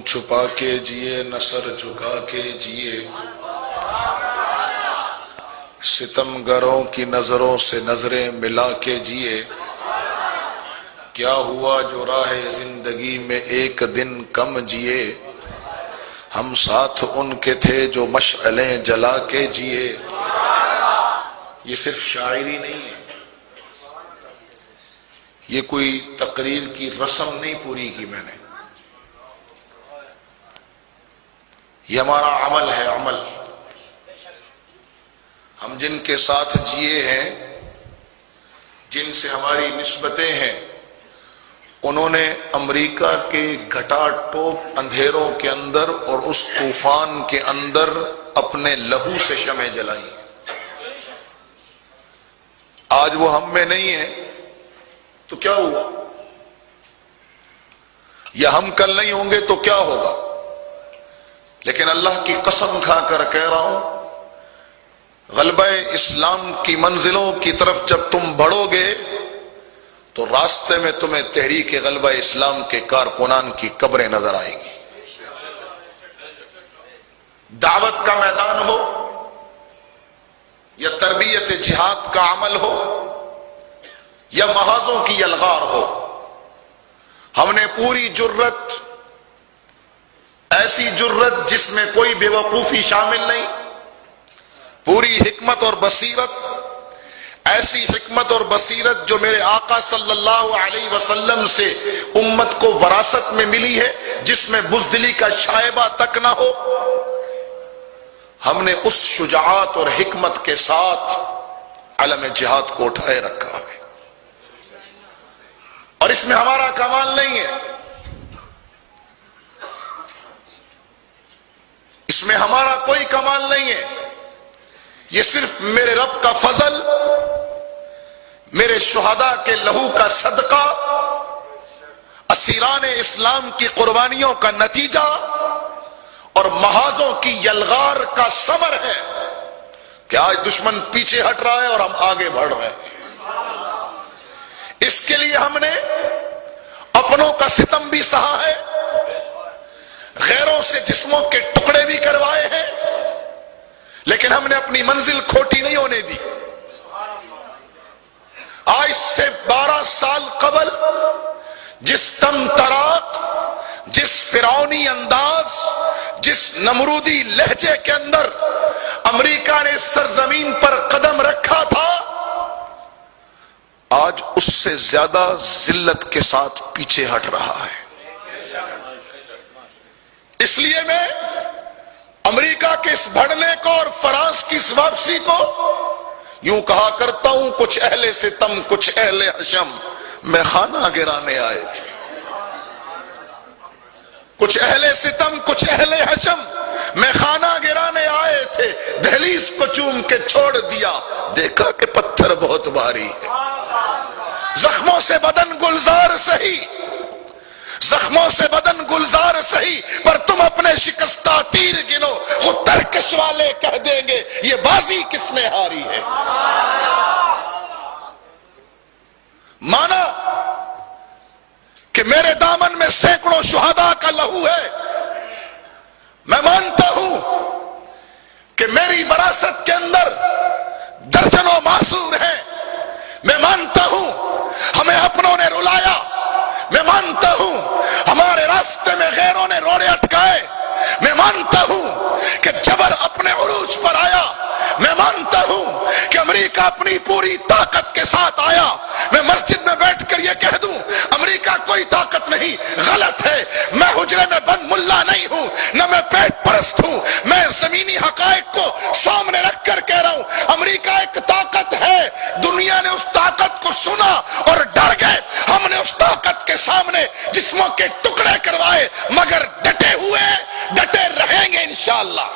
منہ چھپا کے جیے نہ سر جھکا کے جیے، ستم گروں کی نظروں سے نظریں ملا کے جیے۔ کیا ہوا جو راہ زندگی میں ایک دن کم جیے، ہم ساتھ ان کے تھے جو مشعلیں جلا کے جیے۔ یہ صرف شاعری نہیں ہے، یہ کوئی تقریر کی رسم نہیں پوری کی میں نے، یہ ہمارا عمل ہے، عمل۔ ہم جن کے ساتھ جیے ہیں، جن سے ہماری نسبتیں ہیں، انہوں نے امریکہ کے گھٹا ٹوپ اندھیروں کے اندر اور اس طوفان کے اندر اپنے لہو سے شمع جلائی۔ آج وہ ہم میں نہیں ہے تو کیا ہوا، یا ہم کل نہیں ہوں گے تو کیا ہوگا؟ لیکن اللہ کی قسم کھا کر کہہ رہا ہوں، غلبہ اسلام کی منزلوں کی طرف جب تم بڑھو گے تو راستے میں تمہیں تحریک غلبہ اسلام کے کارکنان کی قبریں نظر آئیں گی۔ دعوت کا میدان ہو یا تربیت جہاد کا عمل ہو یا محاذوں کی یلغار ہو، ہم نے پوری جرت، ایسی جرت جس میں کوئی بے وقوفی شامل نہیں، پوری حکمت اور بصیرت، ایسی حکمت اور بصیرت جو میرے آقا صلی اللہ علیہ وسلم سے امت کو وراثت میں ملی ہے، جس میں بزدلی کا شائبہ تک نہ ہو، ہم نے اس شجاعت اور حکمت کے ساتھ علم جہاد کو اٹھائے رکھا ہے، اور اس میں ہمارا کمال نہیں ہے، اس میں ہمارا کوئی کمال نہیں ہے، یہ صرف میرے رب کا فضل، میرے شہداء کے لہو کا صدقہ، اسیران اسلام کی قربانیوں کا نتیجہ اور محاذوں کی یلغار کا ثمر ہے کہ آج دشمن پیچھے ہٹ رہا ہے اور ہم آگے بڑھ رہے ہیں۔ اس کے لیے ہم نے اپنوں کا ستم بھی سہا ہے، غیروں سے جسموں کے ٹکڑے بھی کروائے ہیں، لیکن ہم نے اپنی منزل کھوٹی نہیں ہونے دی۔ آج سے 12 سال قبل جس تم تراق، جس فرعونی انداز، جس نمرودی لہجے کے اندر امریکہ نے سرزمین پر قدم رکھا تھا، آج اس سے زیادہ ذلت کے ساتھ پیچھے ہٹ رہا ہے۔ اس لیے میں امریکہ کے اس بڑھنے کو اور فرانس کی اس واپسی کو یوں کہا کرتا ہوں، کچھ اہل ستم کچھ اہل حشم میں خانہ گرانے آئے تھے، کچھ اہل ستم کچھ اہل حشم میں خانہ گرانے آئے تھے، دہلیز کو چوم کے چھوڑ دیا، دیکھا کہ پتھر بہت بھاری ہے، زخموں سے بدن گلزار سہی، زخموں سے بدن گلزار سہی، پر تم اپنے شکستہ تیر گنو، خود ترکش والے کہہ دیں گے یہ بازی کس نے ہاری ہے۔ مانا کہ میرے دامن میں سینکڑوں شہداء کا لہو ہے، میں مانتا ہوں کہ میری وراثت کے اندر درجنوں معصور ہیں، میں مانتا ہوں ہمیں اپنوں نے رلایا، میں مانتا ہوں ہمارے راستے میں غیروں نے روڑے اٹکائے، میں مانتا ہوں کہ جبر اپنے عروج پر آیا، میں مانتا ہوں کہ امریکہ اپنی پوری طاقت کے ساتھ آیا۔ میں مسجد میں بیٹھ کر یہ کہہ دوں امریکہ کوئی طاقت نہیں، غلط ہے۔ میں حجرے میں بند ملا نہیں ہوں، نہ میں پیٹ پرست ہوں، میں زمینی حقائق کو سامنے رکھ کر کہہ رہا ہوں امریکہ ایک طاقت ہے۔ دنیا نے اس طاقت کو سنا اور ڈر گئے، ہم نے اس طاقت کے سامنے جسموں کے ٹکڑے کروائے، مگر ڈٹے ہوئے، ڈٹے رہیں گے انشاءاللہ۔